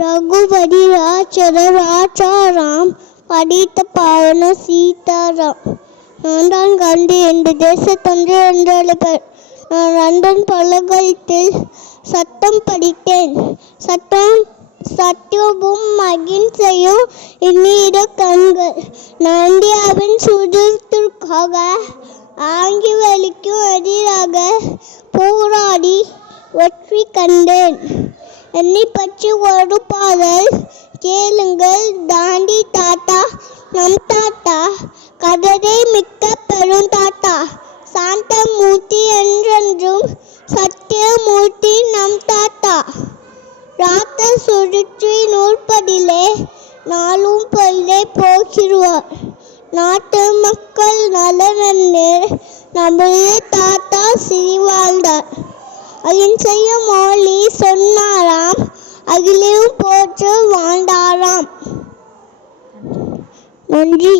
Raghupati Roger Rajaram படித்த பாவன சீதாராம். நான் கண்டு என்ற தேசத்தொன்று என்றழைப்பர். நான் லண்டன் பல்கலைக்கழகத்தில் சட்டம் படித்தேன். சத்தியமும் அகிம்சையும் என்னிட கண்கள். நான் இந்தியாவின் சுதந்திரத்திற்காக ஆங்கிலேயர்களுக்கு எதிராக போராடி வெற்றி கண்டேன். என்னை பற்றி ஒரு பாடல் கேளுங்கள். தாண்டி தாத்தா நம் தாத்தா கதரை மிக்க பெரும் தாத்தா. சாந்தமூர்த்தி என்றென்றும் சத்தியமூர்த்தி நம் தாத்தா. ராத்த சுழற்சி நூற்பதிலே நாளும் பொழுதே போகிறார். நாட்டு மக்கள் நலனென்று நம்முடைய தாத்தா சிரிவாழ்ந்தார். அகிம்சைய மொழி சொன்னாராம், அகிலையும் போற்று வாழ்ந்தாராம். நன்றி.